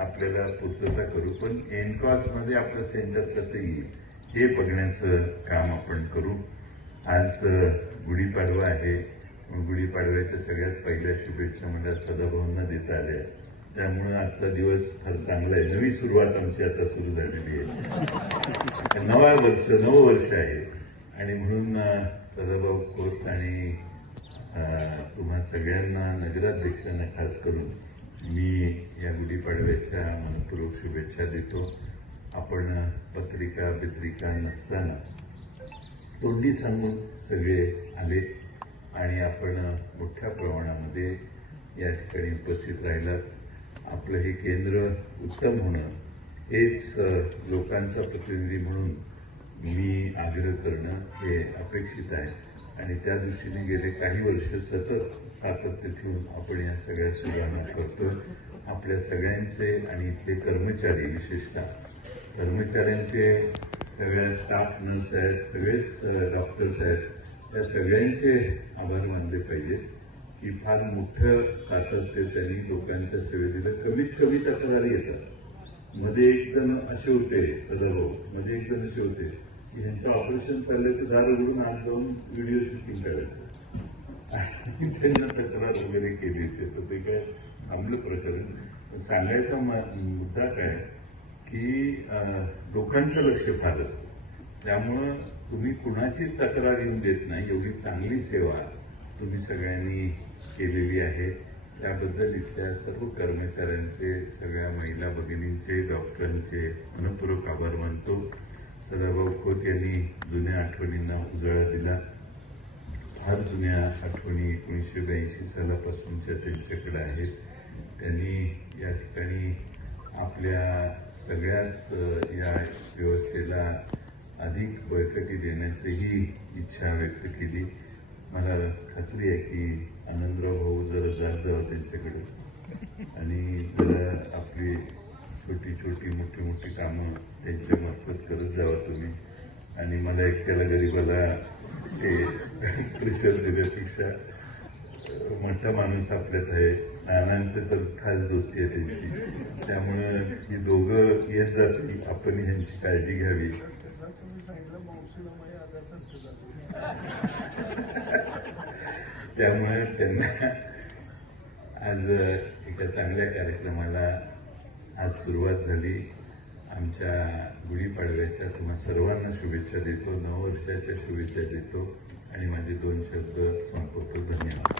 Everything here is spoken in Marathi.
आपल्याला पूर्तता करू, पण एनकॉसमध्ये आपलं सेंटर कसं येईल हे बघण्याचं काम आपण करू. आज गुढीपाडवा आहे. गुढीपाडव्याच्या सगळ्यात पहिल्या शुभेच्छा मला सदाभाऊंना देता आल्या, त्यामुळे आजचा दिवस फार चांगला आहे. नवी सुरुवात आमची आता सुरू झालेली आहे. नवं वर्ष आहे आणि म्हणून सदाभाऊ खोत आणि तुम्हा सगळ्यांना नगराध्यक्षांना खास करून मी या गुढीपाडव्याच्या मनपूर्वक शुभेच्छा देतो. आपण पत्रिका नसताना तोंडी सांगून सगळे आले आणि आपण मोठ्या प्रमाणामध्ये या ठिकाणी उपस्थित राहिलात. आपलं हे केंद्र उत्तम होणं हेच लोकांचा प्रतिनिधी म्हणून मी आग्रह करणं हे अपेक्षित आहे आणि त्या दृष्टीने गेले काही वर्ष सतत सातत्य ठेवून आपण या सगळ्या सुधारणा करतोय. आपल्या सगळ्यांचे आणि इथले कर्मचारी, विशेषतः कर्मचाऱ्यांचे, सगळ्या स्टाफ नर्स आहेत, सगळेच डॉक्टर्स आहेत, त्या सगळ्यांचे आभार मानले पाहिजे की फार मोठं सातत्य त्यांनी लोकांच्या सेवेत दिलं. कमीत कमी तक्रारी येतात. मध्ये एक जण असे होते, सदाभाऊ, मध्ये एक जण असे होते की ह्यांचं ऑपरेशन चाललंय तर दार उघडून आज जाऊन व्हिडिओ शूटिंग करायचं आणि त्यांना तक्रार वगैरे केली होती. तर ते काय थांबलं प्रकरण. सांगायचा मुद्दा काय की लोकांचं लक्ष फार असतं, त्यामुळं तुम्ही कुणाचीच तक्रार येऊन देत नाही. एवढी चांगली सेवा तुम्ही सगळ्यांनी केलेली आहे, त्याबद्दल इथल्या सर्व कर्मचाऱ्यांचे, सगळ्या महिला भगिनींचे, डॉक्टरांचे मनपूर्वक आभार मानतो. सदाभाऊ खोत यांनी जुन्या आठवणींना उजाळा दिला. फार जुन्या आठवणी 1982 सालापासूनच्या त्यांच्याकडे आहेत. त्यांनी या ठिकाणी आपल्या सगळ्याच या व्यवस्थेला अधिक बळकटी देण्याचीही इच्छा व्यक्त केली. मला खात्री आहे की आनंदराव भाऊ जरा जात जावं त्यांच्याकडे आणि जरा आपली छोटी मोठी कामं त्यांच्या मार्फत करत जावा तुम्ही. आणि मला एकट्याला गरीबाला ते प्रेशर देण्यापेक्षा मोठा माणूस आपल्यात आहे. नानांचे तर खास दोस्ती आहे त्यांची, त्यामुळे ही दोघं येत जातील. आपण ह्यांची काळजी घ्यावी. त्यामुळे त्यांना आज एका चांगल्या कार्यक्रमाला आज सुरुवात झाली. आमच्या गुढीपाडव्याच्या तुम्हा सर्वांना शुभेच्छा देतो, नववर्षाच्या शुभेच्छा देतो आणि माझे 2 शब्द संपवतो. धन्यवाद.